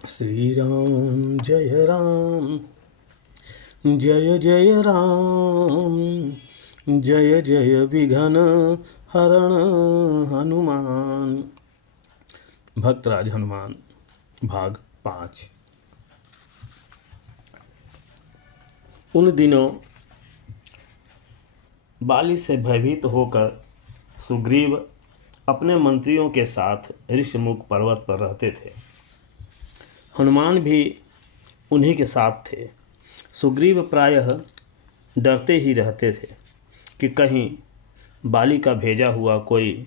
श्री राम जय जय राम, जय जय विघ्न हरण हनुमान। भक्तराज हनुमान भाग 5। उन दिनों बाली से भयभीत होकर सुग्रीव अपने मंत्रियों के साथ ऋषमुख पर्वत पर रहते थे। हनुमान भी उन्हीं के साथ थे। सुग्रीव प्रायः डरते ही रहते थे कि कहीं बाली का भेजा हुआ कोई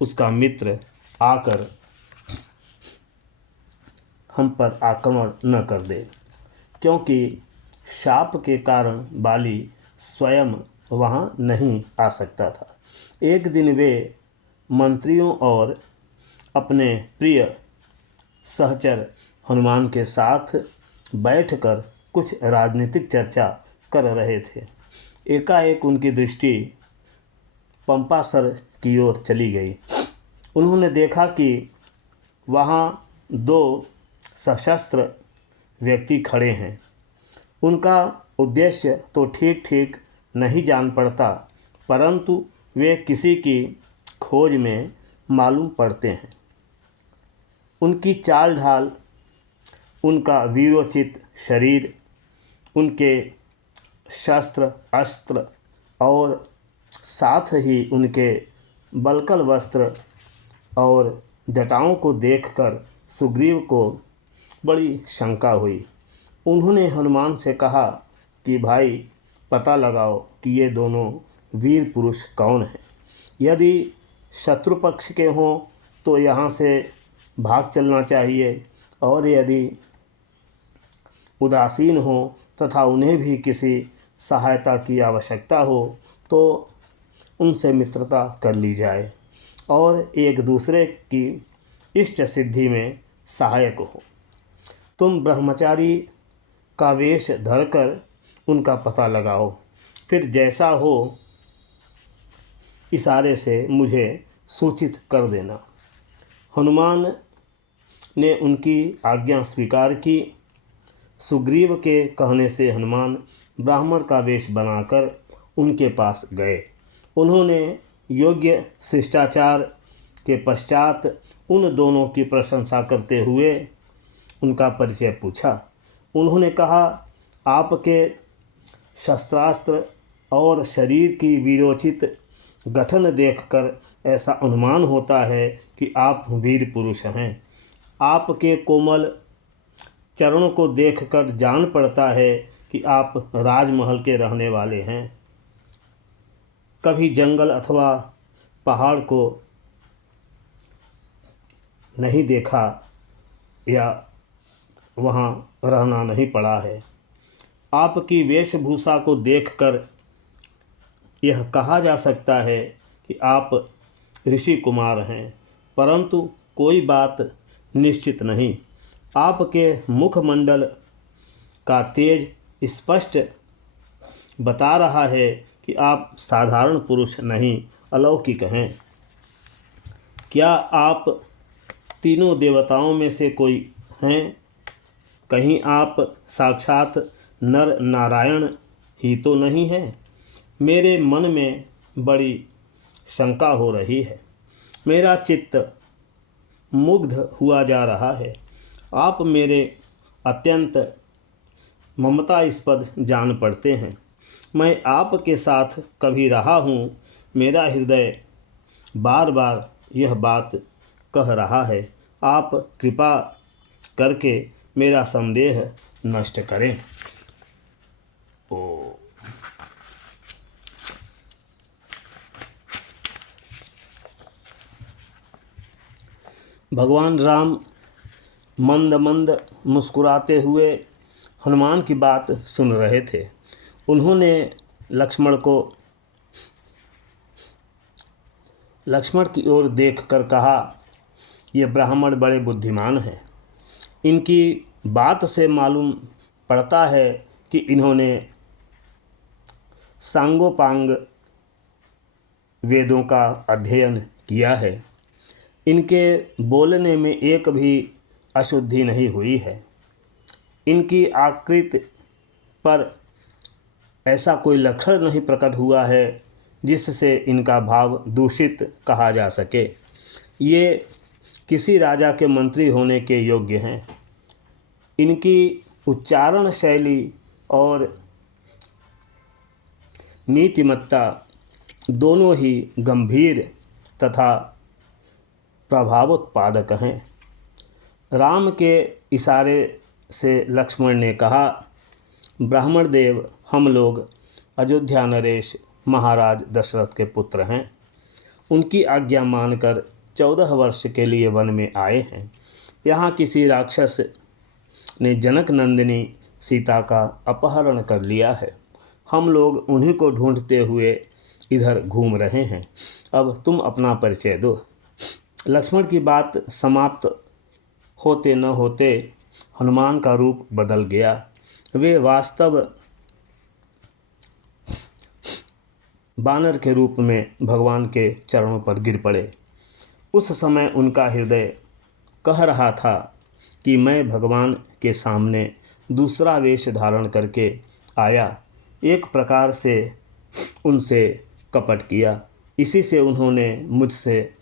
उसका मित्र आकर हम पर आक्रमण न कर दे, क्योंकि शाप के कारण बाली स्वयं वहाँ नहीं आ सकता था। एक दिन वे मंत्रियों और अपने प्रिय सहचर हनुमान के साथ बैठकर कुछ राजनीतिक चर्चा कर रहे थे। एकाएक उनकी दृष्टि पंपासर की ओर चली गई। उन्होंने देखा कि वहाँ दो सशस्त्र व्यक्ति खड़े हैं। उनका उद्देश्य तो ठीक ठीक नहीं जान पड़ता, परंतु वे किसी की खोज में मालूम पड़ते हैं। उनकी चाल ढाल, उनका वीरोचित शरीर, उनके शस्त्र अस्त्र और साथ ही उनके बलकल वस्त्र और जटाओं को देखकर सुग्रीव को बड़ी शंका हुई। उन्होंने हनुमान से कहा कि भाई, पता लगाओ कि ये दोनों वीर पुरुष कौन हैं। यदि शत्रु पक्ष के हों तो यहाँ से भाग चलना चाहिए, और यदि उदासीन हो तथा उन्हें भी किसी सहायता की आवश्यकता हो तो उनसे मित्रता कर ली जाए और एक दूसरे की इष्ट सिद्धि में सहायक हो। तुम ब्रह्मचारी का वेश धरकर उनका पता लगाओ, फिर जैसा हो इशारे से मुझे सूचित कर देना। हनुमान ने उनकी आज्ञा स्वीकार की। सुग्रीव के कहने से हनुमान ब्राह्मण का वेश बनाकर उनके पास गए। उन्होंने योग्य शिष्टाचार के पश्चात उन दोनों की प्रशंसा करते हुए उनका परिचय पूछा। उन्होंने कहा, आपके शस्त्रास्त्र और शरीर की वीरोचित गठन देखकर ऐसा अनुमान होता है कि आप वीर पुरुष हैं। आपके कोमल चरणों को देखकर जान पड़ता है कि आप राजमहल के रहने वाले हैं। कभी जंगल अथवा पहाड़ को नहीं देखा या वहाँ रहना नहीं पड़ा है। आपकी वेशभूषा को देखकर यह कहा जा सकता है कि आप ऋषि कुमार हैं, परंतु कोई बात निश्चित नहीं। आपके मुखमंडल का तेज स्पष्ट बता रहा है कि आप साधारण पुरुष नहीं, अलौकिक हैं। क्या आप तीनों देवताओं में से कोई हैं? कहीं आप साक्षात नर नारायण ही तो नहीं हैं? मेरे मन में बड़ी शंका हो रही है। मेरा चित्त मुग्ध हुआ जा रहा है। आप मेरे अत्यंत ममतास्पद जान पड़ते हैं। मैं आपके साथ कभी रहा हूँ। मेरा हृदय बार बार यह बात कह रहा है। आप कृपा करके मेरा संदेह नष्ट करें। ओ भगवान राम मंद मंद मुस्कुराते हुए हनुमान की बात सुन रहे थे। उन्होंने लक्ष्मण की ओर देखकर कहा, ये ब्राह्मण बड़े बुद्धिमान हैं। इनकी बात से मालूम पड़ता है कि इन्होंने सांगोपांग वेदों का अध्ययन किया है। इनके बोलने में एक भी अशुद्धि नहीं हुई है। इनकी आकृति पर ऐसा कोई लक्षण नहीं प्रकट हुआ है जिससे इनका भाव दूषित कहा जा सके। ये किसी राजा के मंत्री होने के योग्य हैं। इनकी उच्चारण शैली और नीतिमत्ता दोनों ही गंभीर तथा प्रभावोत्पादक हैं। राम के इशारे से लक्ष्मण ने कहा, ब्राह्मण देव, हम लोग अयोध्या नरेश महाराज दशरथ के पुत्र हैं। उनकी आज्ञा मानकर 14 वर्ष के लिए वन में आए हैं। यहाँ किसी राक्षस ने जनक नंदिनी सीता का अपहरण कर लिया है। हम लोग उन्हीं को ढूंढते हुए इधर घूम रहे हैं। अब तुम अपना परिचय दो। लक्ष्मण की बात समाप्त होते न होते हनुमान का रूप बदल गया। वे वास्तव बानर के रूप में भगवान के चरणों पर गिर पड़े। उस समय उनका हृदय कह रहा था कि मैं भगवान के सामने दूसरा वेश धारण करके आया। एक प्रकार से उनसे कपट किया। इसी से उन्होंने मुझसे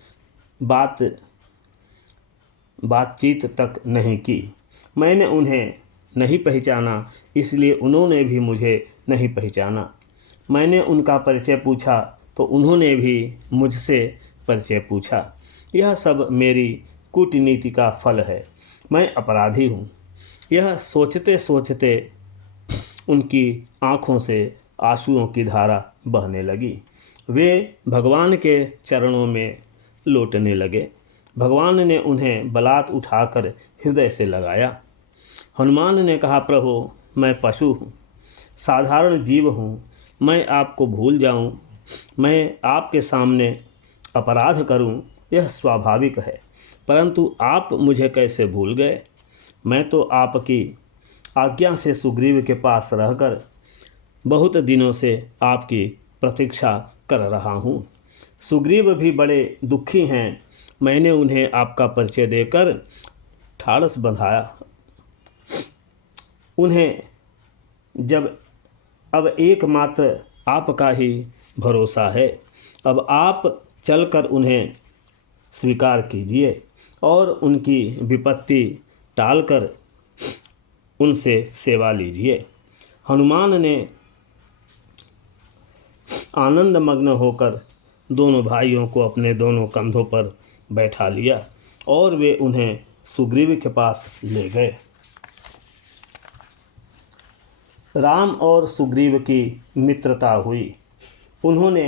बातचीत तक नहीं की। मैंने उन्हें नहीं पहचाना, इसलिए उन्होंने भी मुझे नहीं पहचाना। मैंने उनका परिचय पूछा तो उन्होंने भी मुझसे परिचय पूछा। यह सब मेरी कूटनीति का फल है। मैं अपराधी हूँ। यह सोचते सोचते उनकी आँखों से आंसुओं की धारा बहने लगी। वे भगवान के चरणों में लौटने लगे। भगवान ने उन्हें बलात् उठाकर हृदय से लगाया। हनुमान ने कहा, प्रभु, मैं पशु हूँ, साधारण जीव हूँ। मैं आपको भूल जाऊँ, मैं आपके सामने अपराध करूँ, यह स्वाभाविक है। परंतु आप मुझे कैसे भूल गए? मैं तो आपकी आज्ञा से सुग्रीव के पास रहकर बहुत दिनों से आपकी प्रतीक्षा कर रहा हूँ। सुग्रीव भी बड़े दुखी हैं। मैंने उन्हें आपका परिचय देकर ठाड़स बंधाया। उन्हें जब अब एकमात्र आपका ही भरोसा है। अब आप चलकर उन्हें स्वीकार कीजिए और उनकी विपत्ति टालकर उनसे सेवा लीजिए। हनुमान ने आनंदमग्न होकर दोनों भाइयों को अपने दोनों कंधों पर बैठा लिया और वे उन्हें सुग्रीव के पास ले गए। राम और सुग्रीव की मित्रता हुई। उन्होंने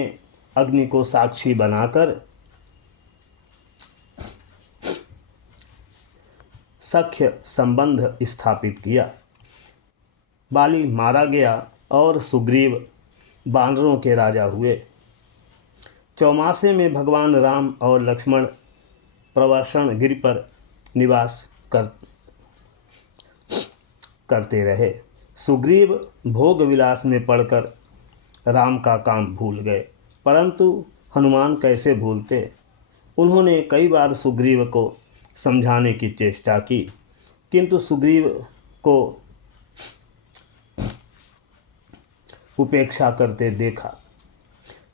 अग्नि को साक्षी बनाकर सख्य संबंध स्थापित किया। बाली मारा गया और सुग्रीव बानरों के राजा हुए। चौमासे में भगवान राम और लक्ष्मण प्रवसन गिरि पर निवास करते रहे। सुग्रीव भोग विलास में पड़कर राम का काम भूल गए, परंतु हनुमान कैसे भूलते। उन्होंने कई बार सुग्रीव को समझाने की चेष्टा की, किंतु सुग्रीव को उपेक्षा करते देखा।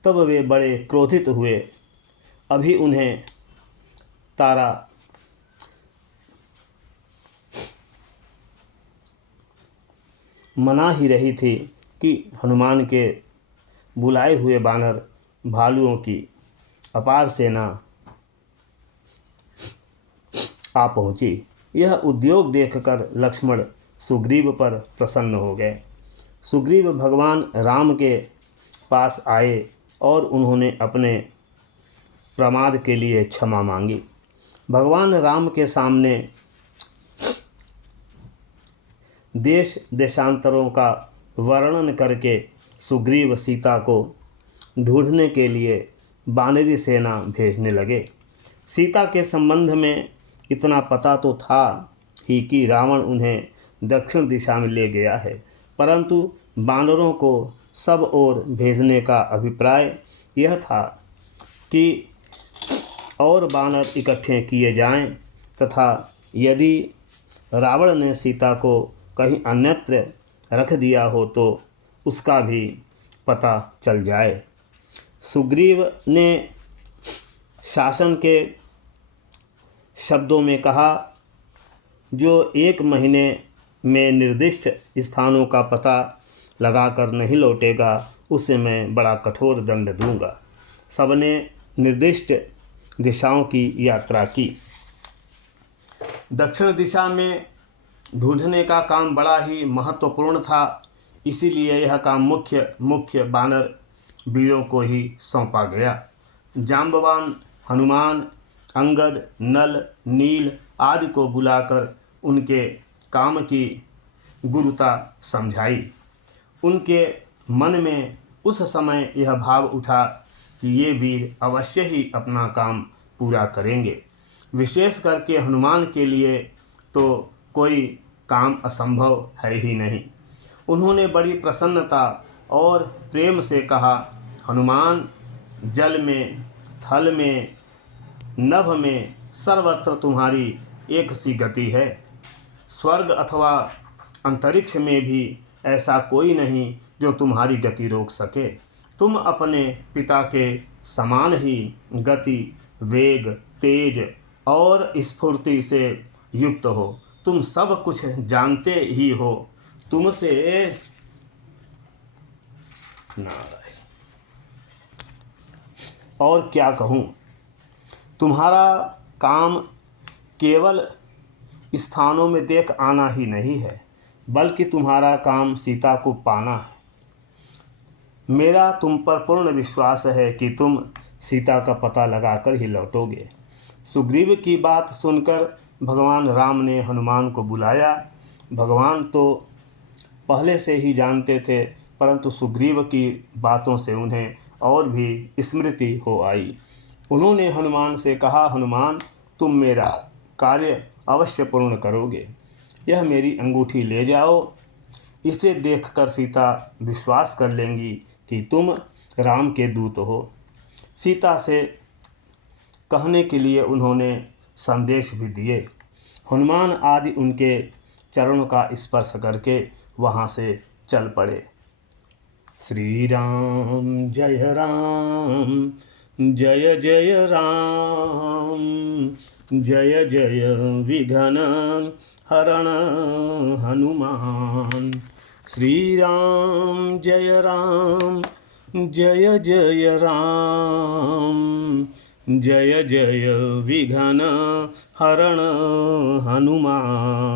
तब वे बड़े क्रोधित हुए। अभी उन्हें तारा मना ही रही थी कि हनुमान के बुलाए हुए बानर भालुओं की अपार सेना आ पहुंची। यह उद्योग देखकर लक्ष्मण सुग्रीव पर प्रसन्न हो गए। सुग्रीव भगवान राम के पास आए और उन्होंने अपने प्रमाद के लिए क्षमा मांगी। भगवान राम के सामने देश देशांतरों का वर्णन करके सुग्रीव सीता को ढूंढने के लिए वानरी सेना भेजने लगे। सीता के संबंध में इतना पता तो था ही कि रावण उन्हें दक्षिण दिशा में ले गया है, परंतु बानरों को सब ओर भेजने का अभिप्राय यह था कि और बानर इकट्ठे किए जाएं तथा यदि रावण ने सीता को कहीं अन्यत्र रख दिया हो तो उसका भी पता चल जाए। सुग्रीव ने शासन के शब्दों में कहा, जो 1 महीने में निर्दिष्ट स्थानों का पता लगाकर नहीं लौटेगा उसे मैं बड़ा कठोर दंड दूंगा। सबने निर्दिष्ट दिशाओं की यात्रा की। दक्षिण दिशा में ढूंढने का काम बड़ा ही महत्वपूर्ण था, इसीलिए यह काम मुख्य बानर वीरों को ही सौंपा गया। जांबवान, हनुमान, अंगद, नल, नील आदि को बुलाकर उनके काम की गुरुता समझाई। उनके मन में उस समय यह भाव उठा कि ये वीर अवश्य ही अपना काम पूरा करेंगे। विशेष करके हनुमान के लिए तो कोई काम असंभव है ही नहीं। उन्होंने बड़ी प्रसन्नता और प्रेम से कहा, हनुमान, जल में, थल में, नभ में सर्वत्र तुम्हारी एक सी गति है। स्वर्ग अथवा अंतरिक्ष में भी ऐसा कोई नहीं जो तुम्हारी गति रोक सके। तुम अपने पिता के समान ही गति, वेग, तेज और स्फूर्ति से युक्त हो। तुम सब कुछ जानते ही हो। तुमसे नारायण और क्या कहूँ। तुम्हारा काम केवल स्थानों में देख आना ही नहीं है, बल्कि तुम्हारा काम सीता को पाना है। मेरा तुम पर पूर्ण विश्वास है कि तुम सीता का पता लगाकर ही लौटोगे। सुग्रीव की बात सुनकर भगवान राम ने हनुमान को बुलाया। भगवान तो पहले से ही जानते थे, परंतु सुग्रीव की बातों से उन्हें और भी स्मृति हो आई। उन्होंने हनुमान से कहा, हनुमान, तुम मेरा कार्य अवश्य पूर्ण करोगे। यह मेरी अंगूठी ले जाओ। इसे देखकर सीता विश्वास कर लेंगी कि तुम राम के दूत हो। सीता से कहने के लिए उन्होंने संदेश भी दिए। हनुमान आदि उनके चरणों का स्पर्श करके वहाँ से चल पड़े। श्री राम जय राम, जय जय राम, जय जय विघ्न हरण हनुमान। श्री राम जय राम, जय जय राम, जय जय विघ्न हरण हनुमान।